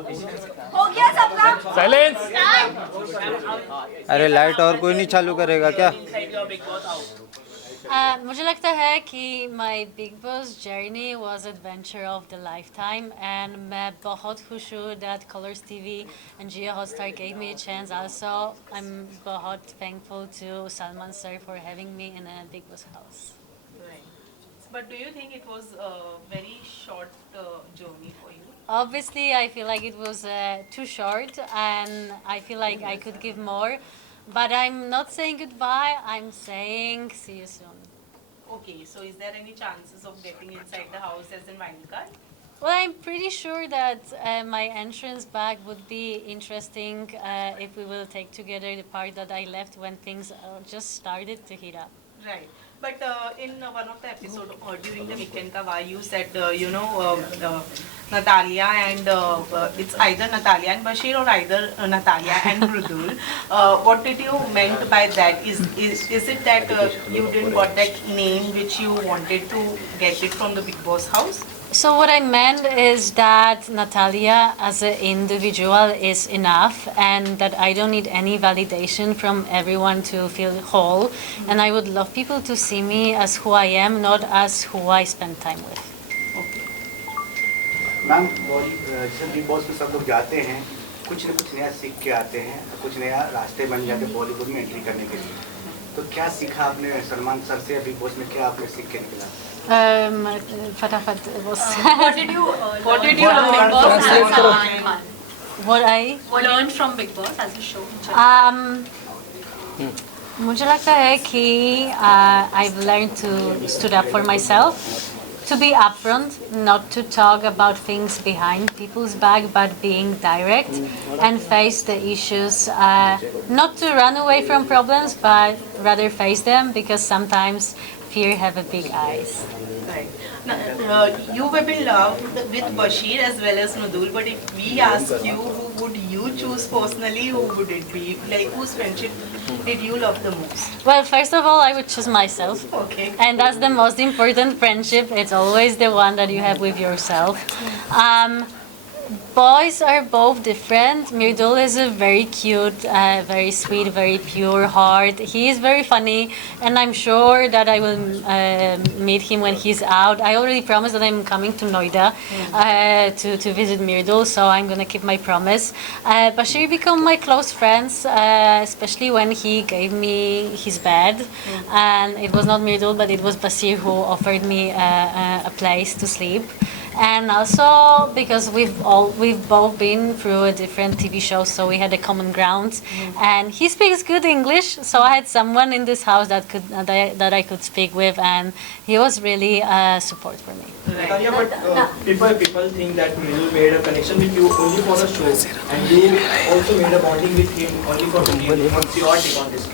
हो गया सबका साइलेंस। अरे लाइट और कोई नहीं चालू करेगा क्या? मुझे लगता है कि माई big boss journey was adventure of the life time and मैं बहुत खुश हूँ that Colors TV and Jio Hotstar gave me a chance also. I'm बहुत thankful to Salman sir for having me in a Big Boss house. But do you think it was a very short journey for you? Obviously, I feel like it was too short and I feel like I could give more. But I'm not saying goodbye, I'm saying see you soon. Okay, so is there any chances of getting inside the house as a wild card? Well, I'm pretty sure that my entrance back would be interesting if we will take together the part that I left when things just started to heat up. Right. But in one of the episode during the weekend Kava, you said Natalia and it's either Natalia and Basheer or either Natalia and Mridul. What did you meant by that? Is it that you didn't got that name which you wanted to get it from the Bigg Boss house? So what I meant is that Natalia as an individual is enough and that I don't need any validation from everyone to feel whole. And I would love people to see me as who I am, not as who I spend time with. Ma'am जैसे big boss में सब लोग जाते हैं कुछ न कुछ नया सीख के आते हैं, कुछ नया रास्ते बन जाते हैं बॉलीवुड में एंट्री करने के लिए। तो क्या सीखा आपने सलमान सर से बिग बॉस में, क्या आपने सीख के निकला? फटाफट was What did you learn Bigg Boss as Salman Khan? what I Learned from Bigg Boss as a show? मुझे लगता है कि I've learned to stood up for myself, to be upfront, not to talk about things behind people's back, but being direct and face the issues. Not to run away from problems, but rather face them because sometimes fear have a big eyes. Right. Now, you have been loved with Basheer as well as Mridul, but if we ask you, who would you choose personally? Who would it be? Like, whose friendship did you love the most? Well, first of all, I would choose myself. Okay. And that's the most important friendship. It's always the one that you have with yourself. Boys are both different. Mridul is a very cute, very sweet, very pure heart. He is very funny, and I'm sure that I will meet him when he's out. I already promised that I'm coming to Noida to visit Mridul, so I'm gonna keep my promise. Basheer became my close friends, especially when he gave me his bed, and it was not Mridul, but it was Basheer who offered me a place to sleep. And also because we've both been through a different TV shows, so we had a common ground. And he speaks good English, so I had someone in this house that I could speak with, and he was really support for me. Tanya, but people think that Mridul made a connection with you only for the show, and you also made a bonding with him only for the game. What's your take on this?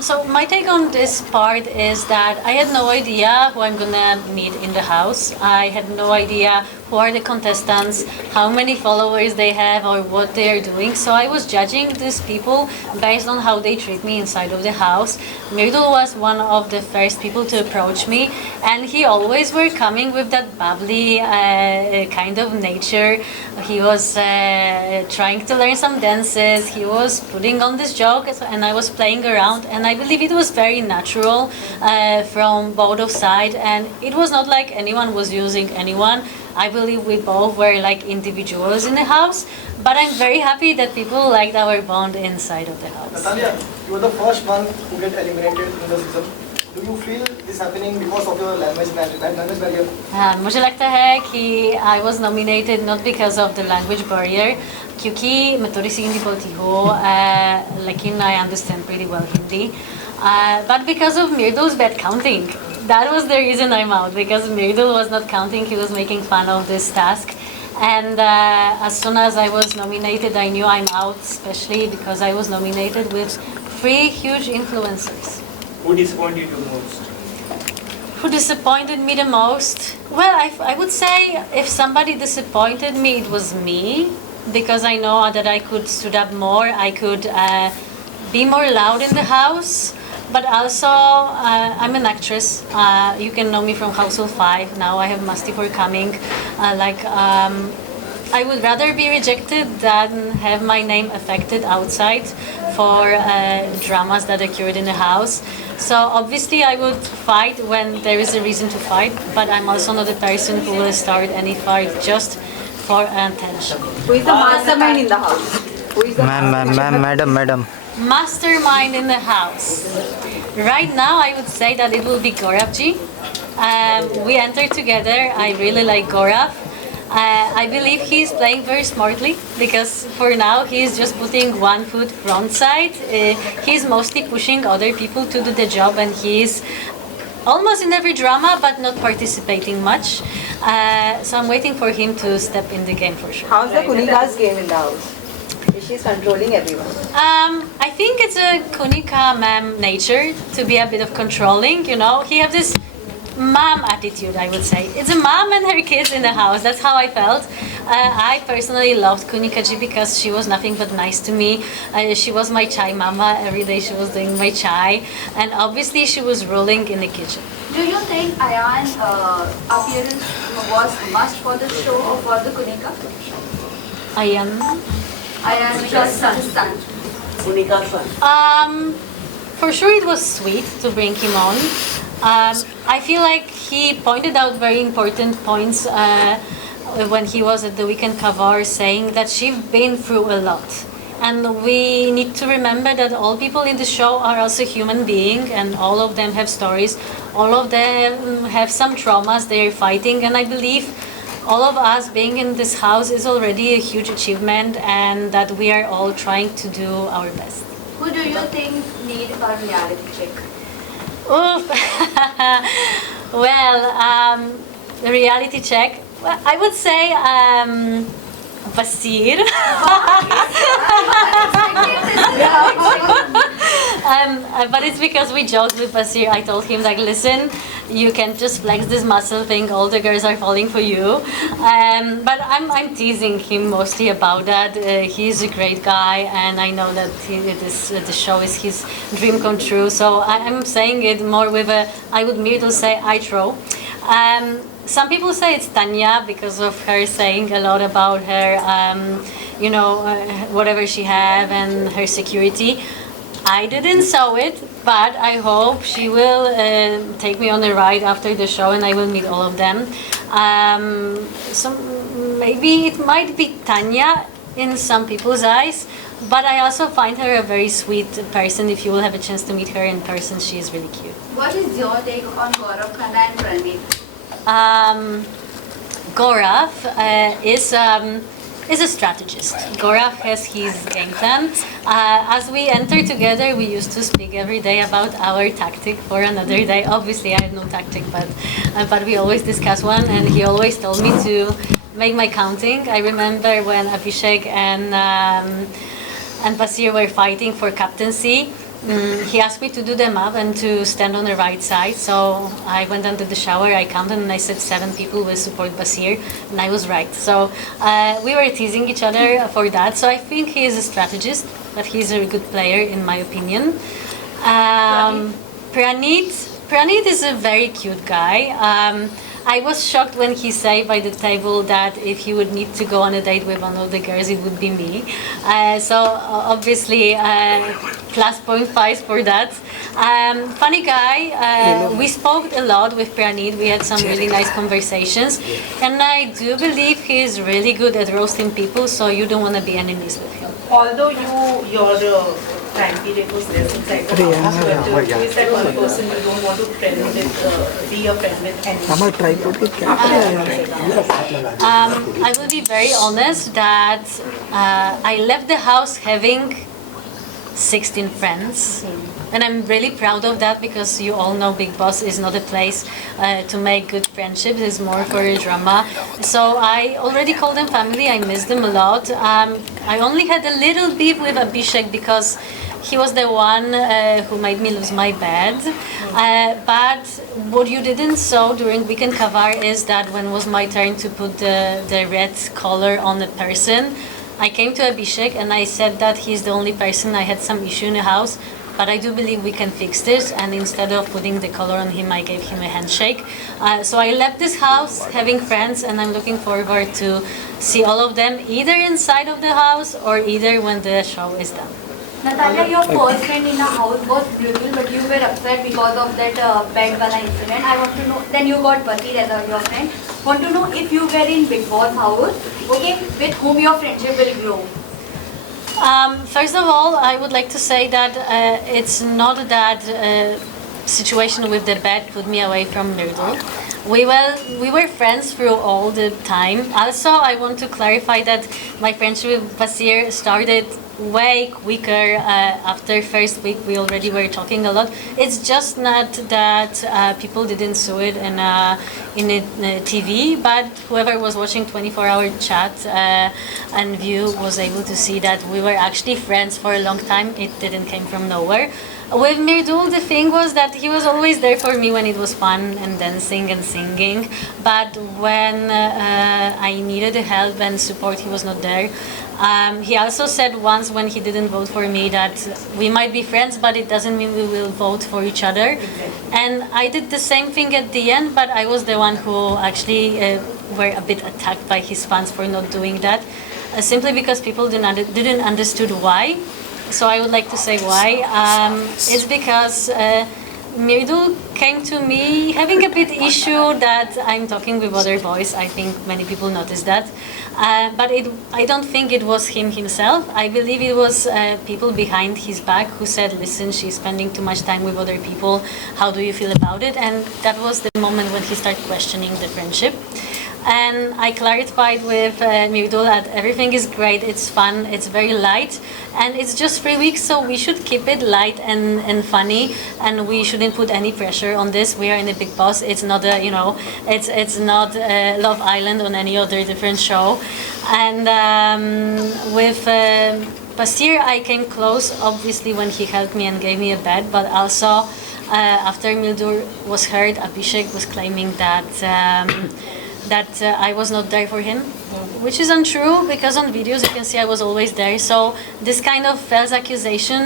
So my take on this part is that I had no idea who I'm gonna meet in the house. I had no idea who are the contestants, how many followers they have or what they are doing. So I was judging these people based on how they treat me inside of the house. Mridul was one of the first people to approach me, and he always were coming with that bubbly kind of nature. He was trying to learn some dances. He was putting on this joke, and I was playing around. And I believe it was very natural from both of sides, and it was not like anyone was using anyone. I believe we both were like individuals in the house, but I'm very happy that people liked our bond inside of the house. Natalia, you were the first one to get eliminated in the season. Do you feel this happening because of your language barrier? मुझे लगता है कि I was nominated not because of the language barrier, क्योंकि मैं थोड़ी सी हिंदी बोलती हूँ, लेकिन I understand pretty well Hindi, but because of Mridul's bad counting. That was the reason I'm out, because Mridul was not counting, he was making fun of this task. And as soon as I was nominated, I knew I'm out, especially because I was nominated with 3 huge influencers. Who disappointed you most? Who disappointed me the most? Well, I would say if somebody disappointed me, it was me, because I know that I could stood up more, I could be more loud in the house. But also, I'm an actress. You can know me from Household 5. Now I have Masti for coming. I would rather be rejected than have my name affected outside for dramas that occurred in the house. So obviously I would fight when there is a reason to fight, but I'm also not a person who will start any fight just for attention. Who is the mastermind in the house? Who is the madam Mastermind in the house. Right now, I would say that it will be Gaurav ji. We entered together. I really like Gaurav. I believe he's playing very smartly because for now he's just putting one foot front side. He's mostly pushing other people to do the job, and he's almost in every drama but not participating much. So I'm waiting for him to step in the game for sure. How's the Kunika's game in the house? She's controlling everyone. I think it's a Kunika ma'am nature to be a bit of controlling, you know. He have this mom attitude, I would say. It's a mom and her kids in the house. That's how I felt. I personally loved Kunika ji because she was nothing but nice to me. She was my chai mama. Every day she was doing my chai. And obviously she was ruling in the kitchen. Do you think Ayan's appearance was must for the show or for the Kunika? Ayan? Ayan's son. Kunika's son. For sure it was sweet to bring him on. I feel like he pointed out very important points when he was at the weekend cover, saying that she's been through a lot. And we need to remember that all people in the show are also human beings, and all of them have stories. All of them have some traumas they are fighting, and I believe all of us being in this house is already a huge achievement, and that we are all trying to do our best. Who do you think need a reality check? Oof. Well, the reality check. Well, I would say Basheer. But it's because we joked with Basheer. I told him like, listen, you can just flex this muscle thing. All the girls are falling for you. But I'm teasing him mostly about that. He's a great guy, and I know that the show is his dream come true. So I'm saying it more with a. I would Mridul say I throw. Some people say it's Tanya because of her saying a lot about her, whatever she have and her security. I didn't saw it, but I hope she will take me on a ride after the show, and I will meet all of them. So maybe it might be Tanya in some people's eyes, but I also find her a very sweet person. If you will have a chance to meet her in person, she is really cute. What is your take on Gaurav Khanna and Pranit? Gaurav is a strategist. Gaurav has his game plan. As we enter together, we used to speak every day about our tactic for another day. Obviously, I had no tactic, but we always discuss one, and he always told me to make my counting. I remember when Abhishek and Basheer were fighting for captaincy. He asked me to do the map and to stand on the right side. So I went into the shower, I counted, and I said 7 people will support Basheer, and I was right. So we were teasing each other for that. So I think he is a strategist, but he's a good player in my opinion. Pranit is a very cute guy. I was shocked when he said by the table that if he would need to go on a date with one of the girls, it would be me. So obviously, plus 0.5 for that. Funny guy. We spoke a lot with Pranit. We had some really nice conversations, and I do believe he is really good at roasting people. So you don't want to be enemies with him. Although your time period was less inside the house, but who is that one person you don't want to be a friend with anymore? I will be very honest that I left the house having 16 friends. And I'm really proud of that because you all know Bigg Boss is not a place to make good friendships. It's more for a drama. So I already call them family. I miss them a lot. I only had a little beef with Abhishek because he was the one who made me lose my bed. But what you didn't saw during weekend cover is that when was my turn to put the red color on the person, I came to Abhishek and I said that he's the only person I had some issue in the house. but I do believe we can fix this. And instead of putting the collar on him, I gave him a handshake. So I left this house having friends, and I'm looking forward to see all of them either inside of the house or either when the show is done. Natalia, your first friend in a house was Mridul, but you were upset because of that bed wala incident. I want to know, then you got Basheer as your friend. Want to know if you were in Bigg Boss house, okay, with whom your friendship will grow. First of all, I would like to say that it's not that situation with the bed put me away from Mridul. We were friends through all the time. Also, I want to clarify that my friendship with Basheer started way quicker. After first week, we already were talking a lot. It's just not that people didn't see it in a TV, but whoever was watching 24-hour chat and view was able to see that we were actually friends for a long time. It didn't come from nowhere. With Mridul, the thing was that he was always there for me when it was fun and dancing and singing. But when I needed help and support, he was not there. He also said once when he didn't vote for me that we might be friends, but it doesn't mean we will vote for each other. And I did the same thing at the end, but I was the one who actually were a bit attacked by his fans for not doing that, simply because people didn't understood why. So I would like to say why. It's because Mridul came to me having a bit issue that I'm talking with other boys. I think many people noticed that. But I don't think it was him himself. I believe it was people behind his back who said, listen, she's spending too much time with other people. How do you feel about it? And that was the moment when he started questioning the friendship. And I clarified with Mridul that everything is great, it's fun, it's very light, and it's just 3 weeks, so we should keep it light and funny, and we shouldn't put any pressure on this. We are in a Bigg Boss. It's not a, it's not Love Island or any other different show. And with Basheer, I came close, obviously, when he helped me and gave me a bed, but also after Mridul was heard, Abhishek was claiming that I was not there for him, which is untrue because on videos you can see I was always there. So this kind of false accusation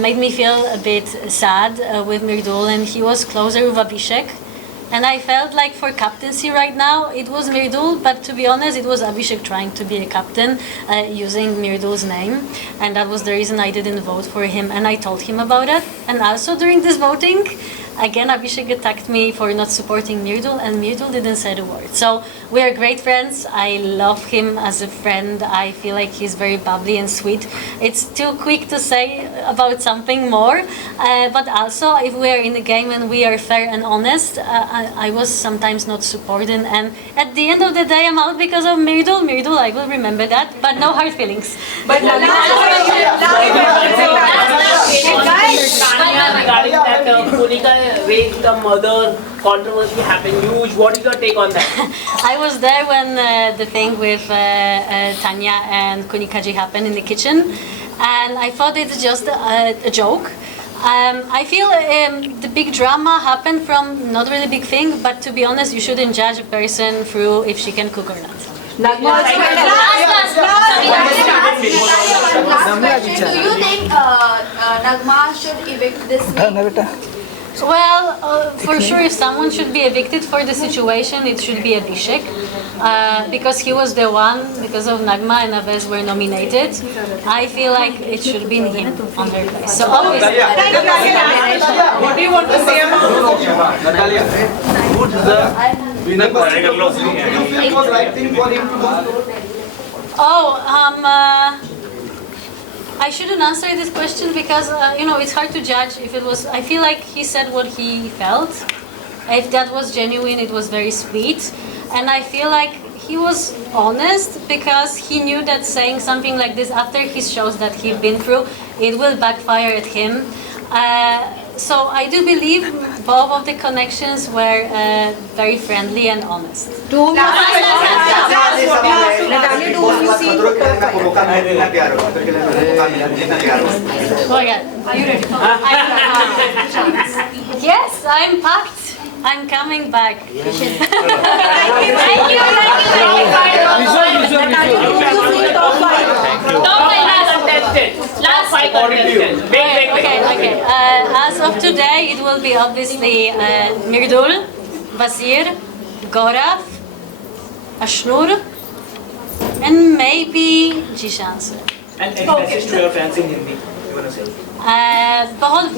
made me feel a bit sad with Mridul, and he was closer with Abhishek. And I felt like for captaincy right now, it was Mridul, but to be honest, it was Abhishek trying to be a captain using Mridul's name. And that was the reason I didn't vote for him, and I told him about it. And also during this voting, again, Abhishek attacked me for not supporting Mridul, and Mridul didn't say a word. So we are great friends. I love him as a friend. I feel like he's very bubbly and sweet. It's too quick to say about something more, but also if we are in the game and we are fair and honest, I was sometimes not supporting, and at the end of the day, I'm out because of Mridul. Mridul, I will remember that, but no hard feelings. But Regarding that Monica raped the mother controversy happened, huge. What is your take on that? I was there when the thing with Tanya and Kunikaji happened in the kitchen, and I thought it's just a joke. I feel the big drama happened from not really big thing, but to be honest, you shouldn't judge a person through if she can cook or not. Do you think Nagma should evict this week? Well, for sure, if someone should be evicted for the situation, it should be Abhishek, because he was the one, because of Nagma and Aves were nominated. I feel like it should be him on their place. So obviously, What do you want to say about Natalia, who deserves winner? I shouldn't answer this question because it's hard to judge if it was. I feel like he said what he felt. If that was genuine, it was very sweet, and I feel like he was honest because he knew that saying something like this after his shows that he's been through, it will backfire at him. So I do believe both of the connections were very friendly and honest. Are you ready? Yes, I'm packed. I'm coming back. Thank you. Top 5 last contestant. Last 5 my contestant. Big. Okay. As of today, it will be obviously Mridul, Basheer, Gaurav, Ashnur, and maybe Jishan sir. And any message to your fans in Hindi? You wanna say? बहुत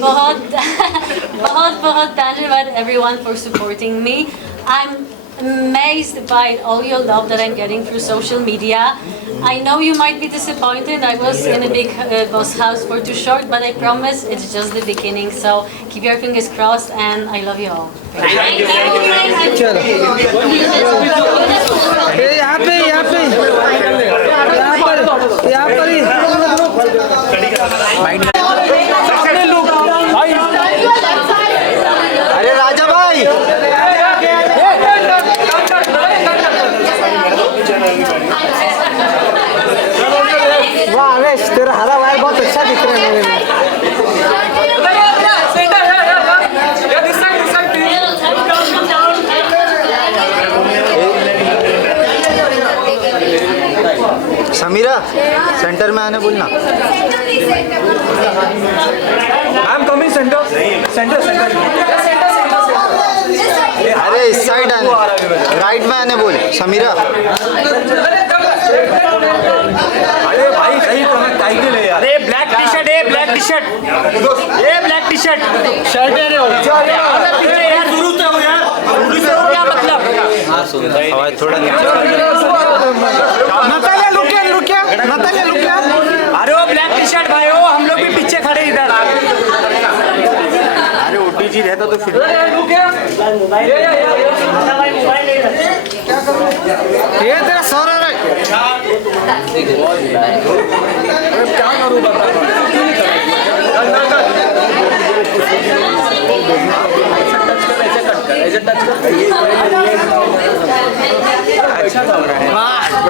धन्यवाद everyone for supporting me. I'm amazed by all your love that I'm getting through social media. I know you might be disappointed. I was in a Bigg Boss house for too short, but I promise it's just the beginning. So keep your fingers crossed, and I love you all. Thank you. चलो यहाँ पे अरे राजा भाई वाह अवेश तेरा हरा wire बहुत अच्छा दिख रहा है मेरे में समीरा सेंटर में आने बोलना आई एम कमिंग सेंटर. अरे इस साइड आने राइट में आने बोल समीरा अरे भाई सही टाइटल है यार. अरे black T shirt shirt shirt है रे क्या मतलब? आवाज थोड़ा नतालिया लुक क्या अरे वो ब्लैक टी शर्ट भाई हो, हम लोग भी पीछे खड़े इधर. अरे ओटीजी रहता तो फिर ये तेरा सर है क्या करूँ बता. ऐसे टच कर अच्छा था.